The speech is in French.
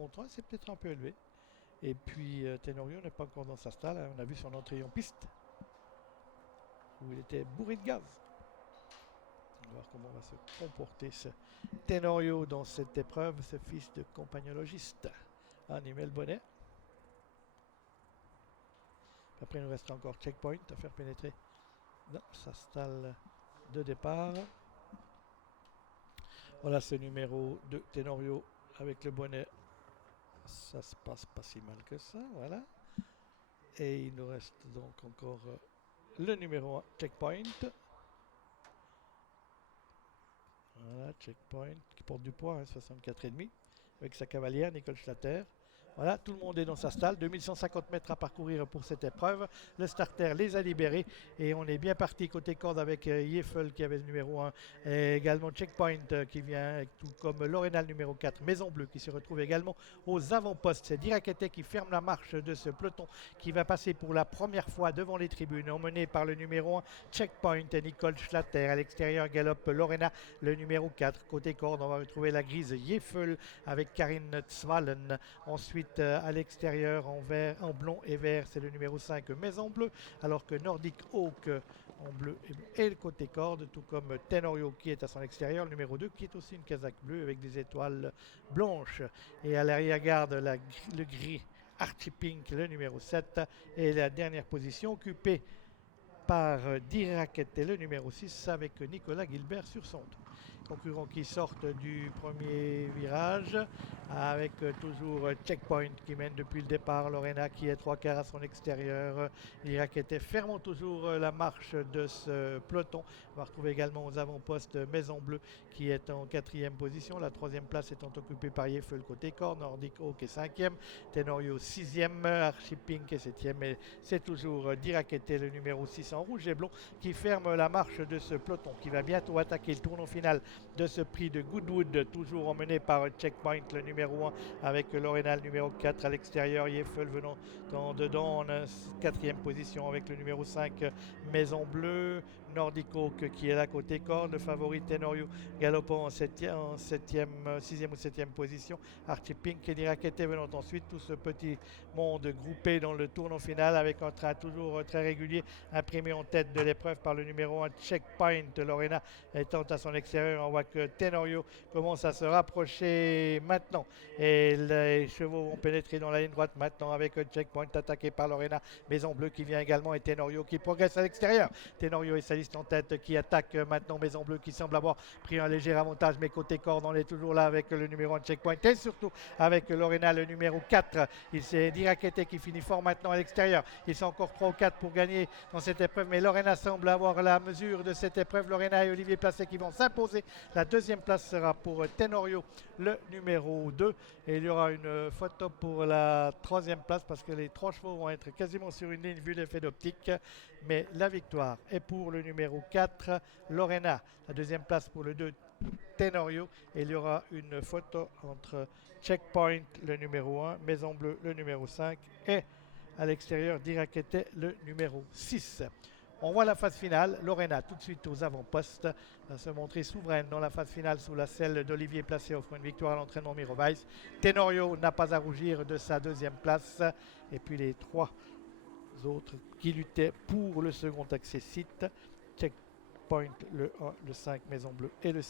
contre 1, c'est peut-être un peu élevé. Et puis Tenorio n'est pas encore dans sa stalle. On a vu son entrée en piste où il était bourré de gaz. On va voir comment va se comporter ce Tenorio dans cette épreuve, ce fils de compagnologiste. Animel Bonnet. Après, il nous restera encore checkpoint à faire pénétrer dans sa stalle de départ. Voilà ce numéro 2 Tenorio avec le bonnet. Ça se passe pas si mal que ça, voilà. Et il nous reste donc encore le numéro 1 checkpoint. Voilà, checkpoint qui porte du poids, hein, 64,5 avec sa cavalière Nicole Schlatter. Voilà, tout le monde est dans sa stalle. 2150 mètres à parcourir pour cette épreuve. Le starter les a libérés et on est bien parti côté corde avec Yeffel qui avait le numéro 1. Et également Checkpoint qui vient, tout comme Lorena le numéro 4. Maison Bleue qui se retrouve également aux avant-postes. C'est Diraketé qui ferme la marche de ce peloton qui va passer pour la première fois devant les tribunes. Emmené par le numéro 1 Checkpoint et Nicole Schlatter. À l'extérieur galope Lorena le numéro 4. Côté corde, on va retrouver la grise Yeffel avec Karine Zwallen. Ensuite, à l'extérieur en vert, en blond et vert, c'est le numéro 5 Maison Bleue, alors que Nordic Oak en bleu et le côté corde, tout comme Tenorio qui est à son extérieur, le numéro 2 qui est aussi une casaque bleue avec des étoiles blanches. Et à l'arrière-garde, le gris Archie Pink, le numéro 7, et la dernière position occupée par Diraketé, le numéro 6, avec Nicolas Gilbert sur son dos. Concurrents qui sortent du premier virage avec toujours Checkpoint qui mène depuis le départ. Lorena qui est 3/4 à son extérieur. Diraketé fermant toujours la marche de ce peloton. On va retrouver également aux avant-postes Maison Bleue qui est en 4e position. La 3e place étant occupée par Yeffel côté corps. Nordic Oak est 5e. Tenorio 6e. Archie Pink est 7e. Et c'est toujours Diraketé, le numéro 6 en rouge et blond, qui ferme la marche de ce peloton qui va bientôt attaquer le tournant final de ce prix de Goodwood, toujours emmené par Checkpoint, le numéro 1, avec Lorena, le numéro 4 à l'extérieur. Yeffel venant dedans en 4e position avec le numéro 5 Maison Bleue. Nordic Oak qui est là côté corde. Le favori Tenorio galopant en 6e ou 7e position. Archie Pink et Diraketé venant ensuite. Tout ce petit monde groupé dans le tournant final avec un train toujours très régulier, imprimé en tête de l'épreuve par le numéro 1 Checkpoint. Lorena étant à son extérieur, on voit que Tenorio commence à se rapprocher maintenant et les chevaux vont pénétrer dans la ligne droite maintenant avec Checkpoint attaqué par Lorena. Maison Bleue qui vient également et Tenorio qui progresse à l'extérieur. Tenorio et sa liste en tête qui attaque maintenant Maison Bleue qui semble avoir pris un léger avantage, mais côté corde on est toujours là avec le numéro 1 Checkpoint et surtout avec Lorena le numéro 4. Il s'est Diraketé qui finit fort maintenant à l'extérieur. Ils sont encore 3 ou 4 pour gagner dans cette épreuve, mais Lorena semble avoir la mesure de cette épreuve. Lorena et Olivier Placé qui vont s'imposer. La 2e place sera pour Tenorio, le numéro 2. Et il y aura une photo pour la 3e place parce que les 3 chevaux vont être quasiment sur une ligne vu l'effet d'optique. Mais la victoire est pour le numéro 4, Lorena. La 2e place pour le 2, Tenorio. Et il y aura une photo entre Checkpoint, le numéro 1, Maison Bleue, le numéro 5 et à l'extérieur, Diraketé, le numéro 6. On voit la phase finale. Lorena tout de suite aux avant-postes va se montrer souveraine dans la phase finale sous la selle d'Olivier Placé, offrant une victoire à l'entraînement Mirovice. Tenorio n'a pas à rougir de sa 2e place. Et puis les 3 autres qui luttaient pour le second accès site. Checkpoint, le 1, le 5, Maison Bleue et le 6.